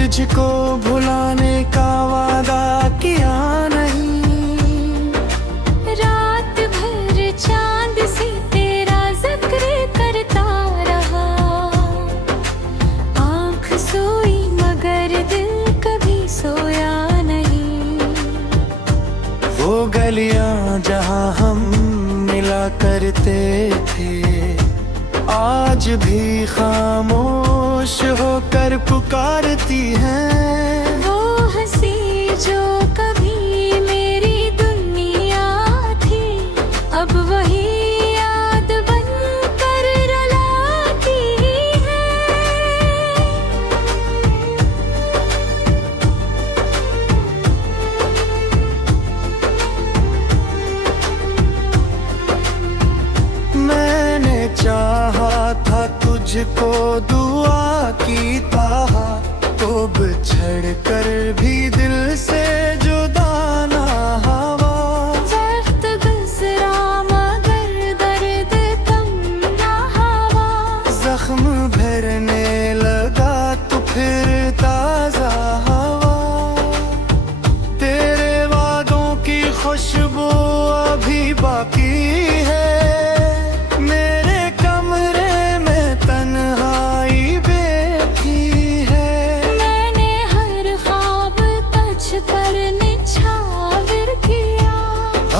तुझको भुलाने का वादा किया नहीं। रात भर चांद से तेरा जिक्र करता रहा। आँख सोई मगर दिल कभी सोया नहीं। वो गलियां जहां हम मिला करते थे, आज भी खामोश होकर पुकारती हैं। वो हंसी जो कभी मेरी दुनिया थी, अब वही याद बनकर रुलाती है। मैंने चाहा था तुझको दुआ की ताह, तो बिछड़ कर भी दिल से जुदा ना हवा। वक्त गुजरा मगर दर्द कम ना हुआ। जख्म भरने लगा तो फिर ताजा हवा। तेरे वादों की खुशबू अभी बाकी है। मेरे कमरे में तन्हाई बैठी है। मैंने हर ख्वाब तज कर निछावर किया।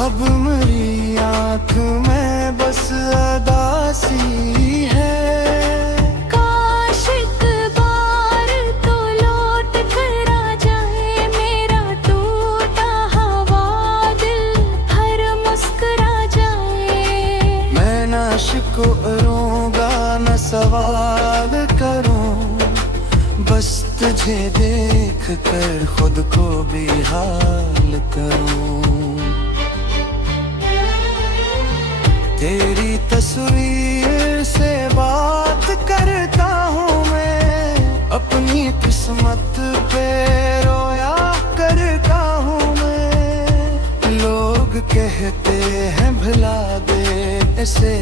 अब मेरी आँख में बस अदासी है। काश एक बार तो लौट कर आ जाए मेरा टूटा हुआ दिल, हर मुस्कुरा जाए। मैं ना शिकरूंगा न सवाल करूं, बस तुझे देख कर खुद को बेहाल करूं। तेरी तस्वीर से बात करता हूँ मैं, अपनी किस्मत पे रोया करता हूँ मैं। लोग कहते हैं भुला दे इसे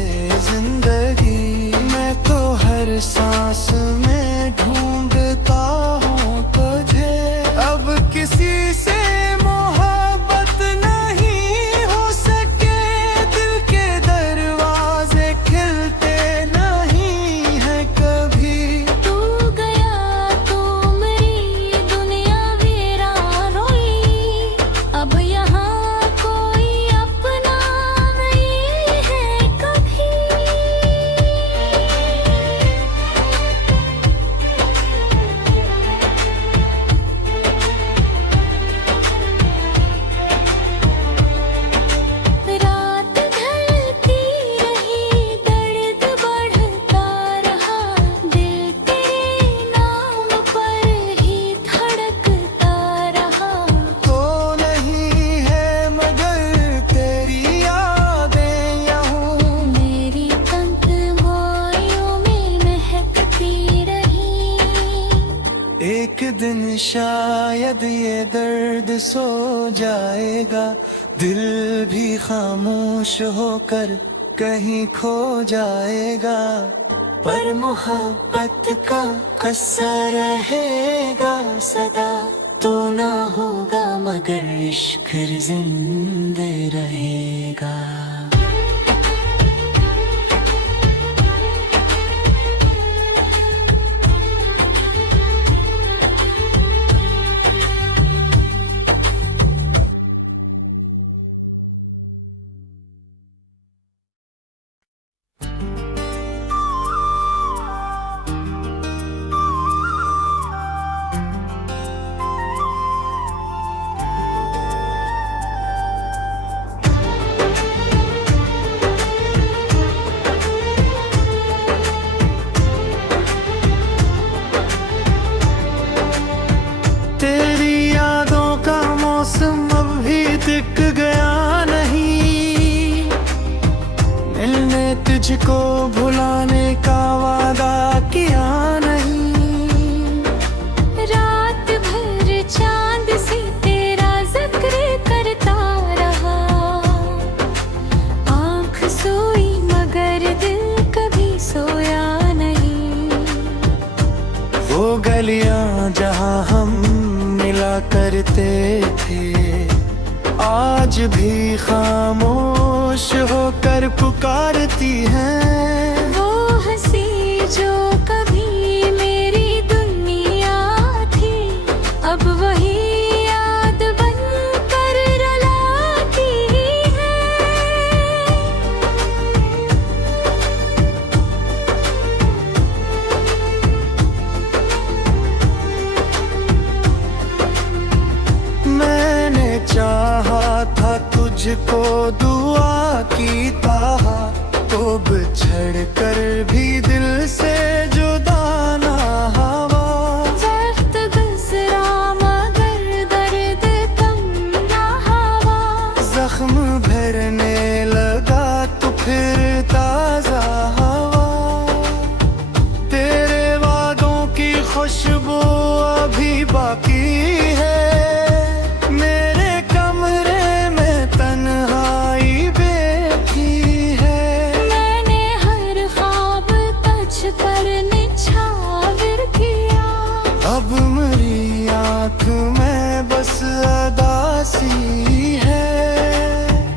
जिंदगी, मैं तो हर सांस में ढूंढता हूँ तुझे। अब किसी से मोहब्बत नहीं हो सके, दिल के दरवाजे खिलते नहीं हैं कभी। तू गया तो मेरी दुनिया वीरान हुई। अब यहाँ कोई अपना नहीं है कभी। रात ढलती रही, दर्द बढ़ता रहा। दिल तेरे नाम पर ही धड़कता रहा। तो नहीं है मगर तेरी यादें यूं मेरी तन्हाइयों में महकती रही। एक दिन शायद ये दर्द सो जाएगा, दिल भी खामोश होकर कहीं खो जाएगा। पर मोहब्बत का कस्सा रहेगा सदा, तो ना होगा मगर इश्क जिंदे रहेगा। तेरी यादों का मौसम अब भी दिख गया नहीं। मिलने तुझको भुलाने का वादा किया नहीं। रात भर चांद से तेरा जिक्र करता रहा। आँख सोई मगर दिल कभी सोया नहीं। वो गलियां जहां करते थे, आज भी खामोश होकर पुकारती हैं। वो हंसी जो कभी मेरी दुनिया थी, अब वही याद बनकर रुलाती है। मैंने चाहा था तुझको दुआ की ताह, तो बिछड़ कर भी दिल से जुदा ना हवा। वक्त गुजरा मगर दर्द कम ना हवा, जख्म भरने लगा तो फिर ताजा हवा। तेरे वादों की खुशबू अभी बाकी है, मेरे कमरे में तन्हाई बैठी है। मैंने हर ख्वाब तुझ पर निछावर किया, अब मेरी आँख में बस अदासी है।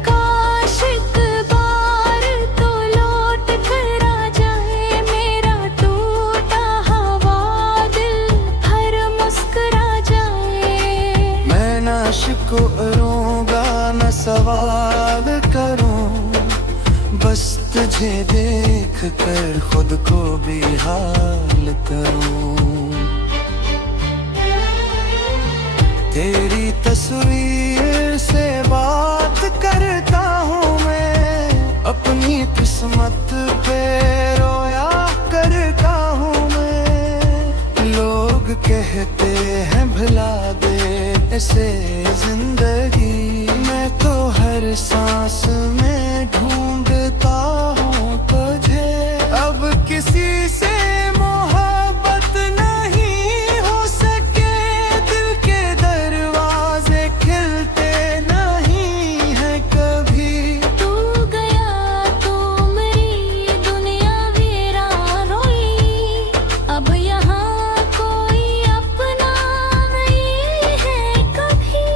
काश एक बार तो लौट कर आ जाए मेरा टूटा हुआ दिल, हर मुस्कुरा जाए। मैं ना शिकरूंगा न सवाल करूं, बस तुझे देख कर खुद को बेहाल करूं। तेरी तस्वीर से बात करता हूँ मैं, अपनी किस्मत पे रोया करता हूँ मैं। लोग कहते हैं भुला दे इसे जिंदगी, मैं तो हर सांस में ढूंढता हूँ तुझे। अब किसी से मोहब्बत नहीं हो सके, दिल के दरवाजे खिलते नहीं हैं कभी। तू गया तो मेरी दुनिया वीरान हुई, अब यहाँ कोई अपना नहीं है कभी।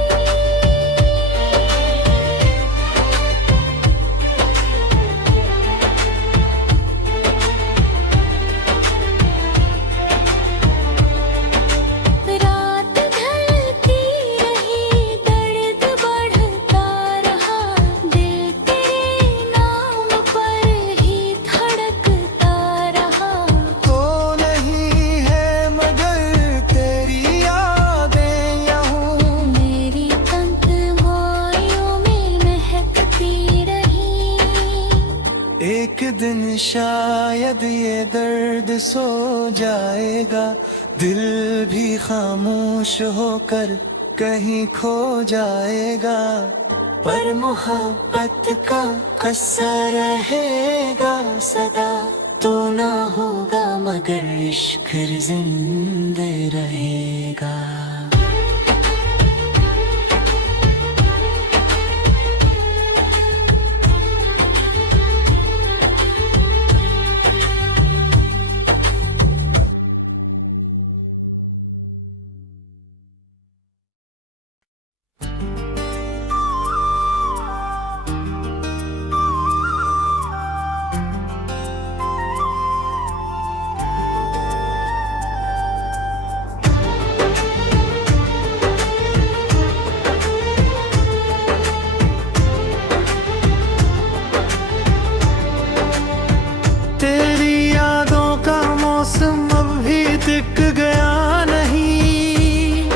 रात ढलती रही, दर्द बढ़ता रहा, दिल तेरे नाम पर ही धड़कता रहा। तो नहीं है मगर तेरी यादें यूं, मेरी तन्हाइयों में महकती रही। एक दिन शायद ये दर्द सो जाएगा, दिल भी खामोश होकर कहीं खो जाएगा। पर मोहब्बत का किस्सा रहेगा सदा, तो ना होगा मगर इश्क जिंदे रहेगा। तेरी यादों का मौसम अब भी टिक गया नहीं,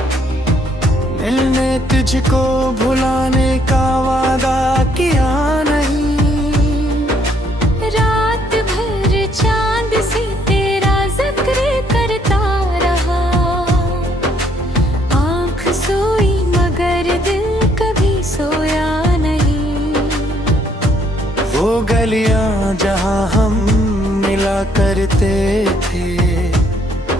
मिलने तुझको भुलाने का वादा किया नहीं। रात भर चांद सी तेरा जिक्र करता रहा, आँख सोई मगर दिल कभी सोया नहीं। वो गलियां जहां हम मिला करते थे,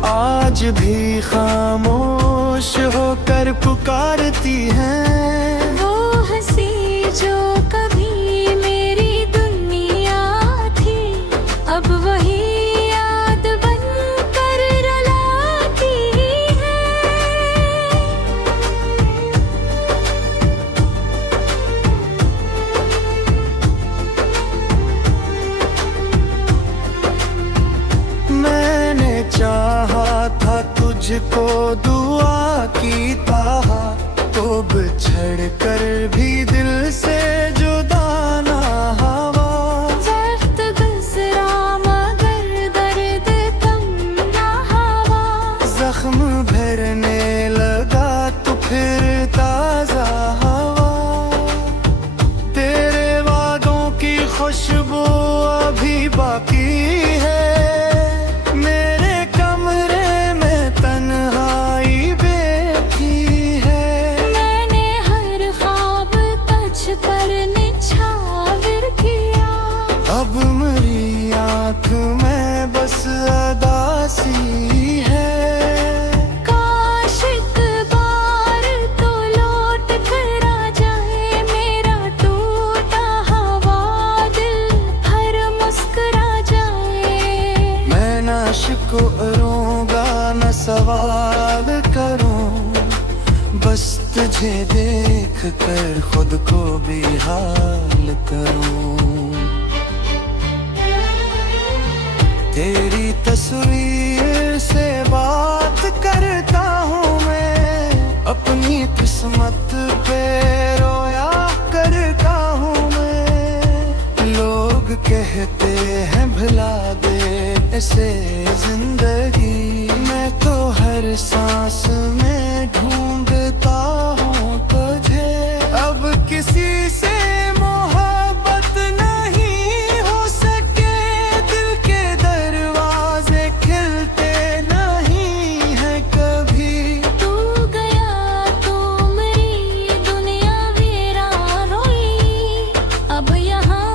आज भी खामोश होकर पुकारती हैं। वो हंसी जो कभी मेरी दुनिया थी, अब वही याद बनकर रुलाती है। छड़ कर भी दिल से जुदा ना हवा। वक्त गुजरा मगर दर्द कम ना हवा। जख्म भरने लगा तो फिर ताजा हवा। तेरे वादों की खुशबू अभी बाकी है। मेरे कमरे में तन्हाई बैठी है। मैंने हर ख्वाब तुझ पर निछावर किया। अब मेरी आँख में बस अदासी है। काश एक बार तो लौट कर आ जाए मेरा टूटा हुआ दिल हर मुस्कुरा जाए। मैं ना शिकरूंगा न सवाल करूं, बस तुझे देख कर खुद को बेहाल करूं। तेरी तस्वीर से बात करता हूँ मैं, अपनी किस्मत पे रोया करता हूँ मैं। लोग कहते हैं भुला दे इसे जिंदगी, मैं तो हर सांस में ढूंढता हूँ तुझे। अब किसी से मोहब्बत नहीं हो सके, दिल के दरवाजे खिलते नहीं है कभी। तू गया तो मेरी दुनिया वीरान हुई। अब यहाँ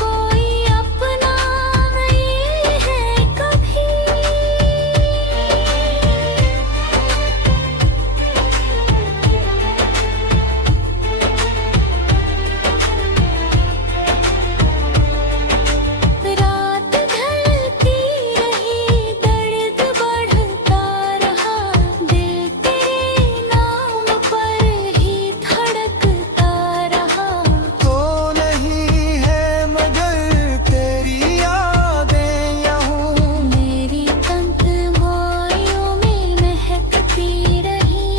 कोई अपना नहीं है कभी। रात ढलती रही, दर्द बढ़ता रहा। दिल तेरे नाम पर ही धड़कता रहा। तो नहीं है मगर तेरी यादें यूं मेरी तन्हाइयों में महकती रही।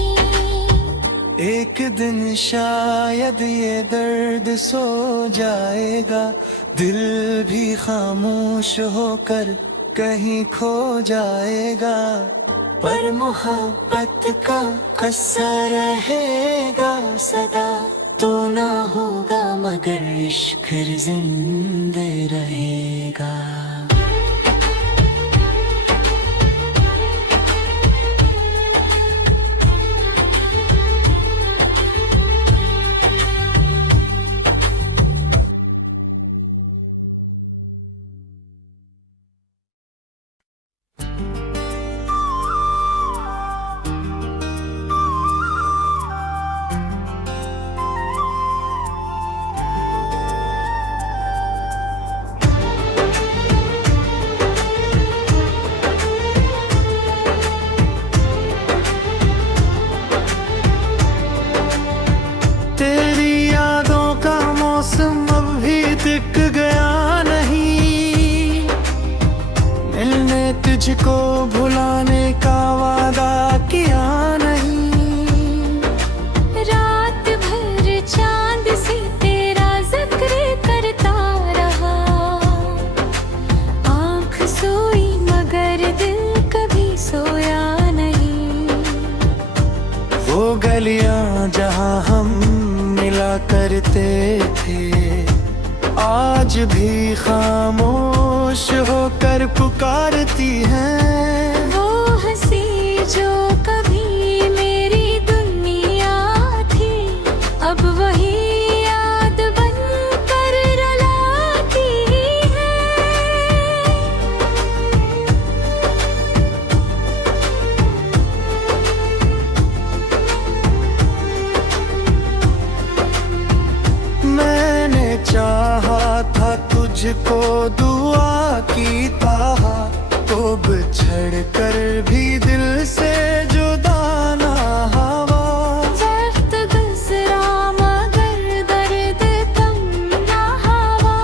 एक दिन शायद ये दर्द सो जाएगा, दिल भी खामोश होकर कहीं खो जाएगा। पर मोहब्बत का किस्सा रहेगा सदा, तो ना होगा मगर इश्क जिंदे रहेगा। तेरी यादों का मौसम अब भी टिक गया नहीं, मिलने तुझको भुलाने का वादा किया नहीं। रात भर चांद से तेरा जिक्र करता रहा। आँख सोई मगर दिल कभी सोया नहीं। वो गलियां जहां हम मिला करते थे, आज भी खामोश होकर पुकारती हैं। वो हंसी जो कभी मेरी दुनिया थी, अब वही याद बन कर रुलाती है। मैंने चाहा था तुझको दुआ की ताहा, तो बिछड़ कर भी दिल से जुदा ना हवा। वक्त गुजरा मगर दर्द कम ना हवा।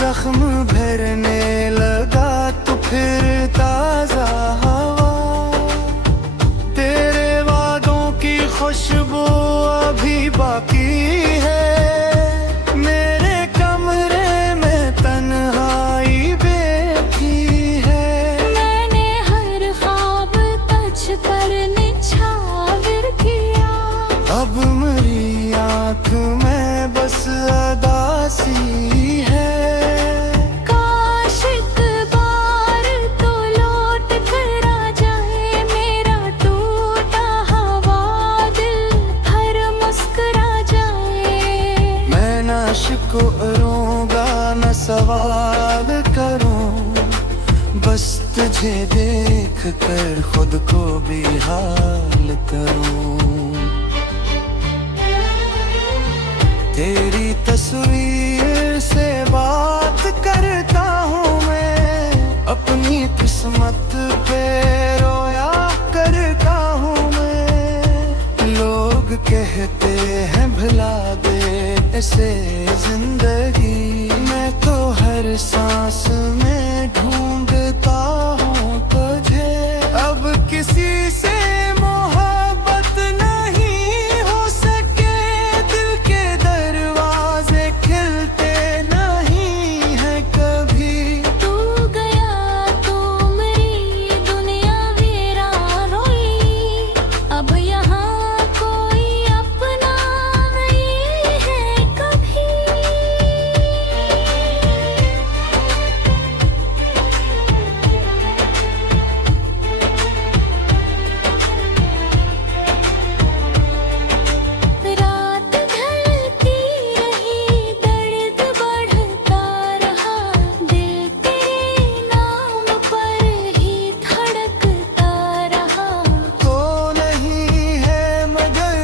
जख्म भरने लगा तो फिर ताजा हवा। तेरे वादों की खुशबू अभी बाकी बाकी है। मेरे कमरे में तन्हाई बैठी है। मैंने हर ख्वाब तुझ पर निछावर किया। अब मेरी आँख में बस अदासी है। काश एक बार तो लौट कर आ जाए मेरा टूटा हुआ दिल हर मुस्कुरा जाए। मैं ना शिकरूंगा न सवाल करूं, बस तुझे देख कर खुद को बेहाल करूं। तेरी तस्वीर से बात करता हूँ मैं, अपनी किस्मत पे रोया करता हूँ मैं। लोग कहते हैं भुला दे ऐसे जिंदगी, मैं तो हर सांस में ढूंढता हूँ तुझे। अब किसी से मोहब्बत नहीं हो सके, दिल के दरवाजे खिलते नहीं हैं कभी। तू गया तो मेरी दुनिया वीरान हुई। अब यहाँ कोई अपना नहीं है कभी। रात ढलती रही, दर्द बढ़ता रहा, दिल तेरे नाम पर ही धड़कता रहा। तो नहीं है मगर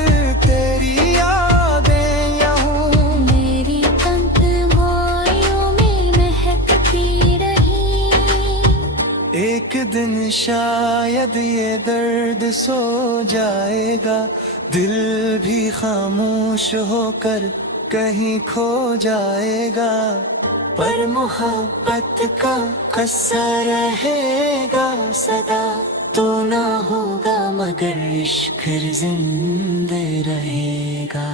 तेरी यादें यूं, मेरी तन्हाइयों में महकती रही। एक दिन शायद ये दर्द सो जाएगा, दिल भी खामोश होकर कहीं खो जाएगा। पर मोहब्बत का असर रहेगा सदा, तो ना होगा मगर इश्क जिंदे रहेगा।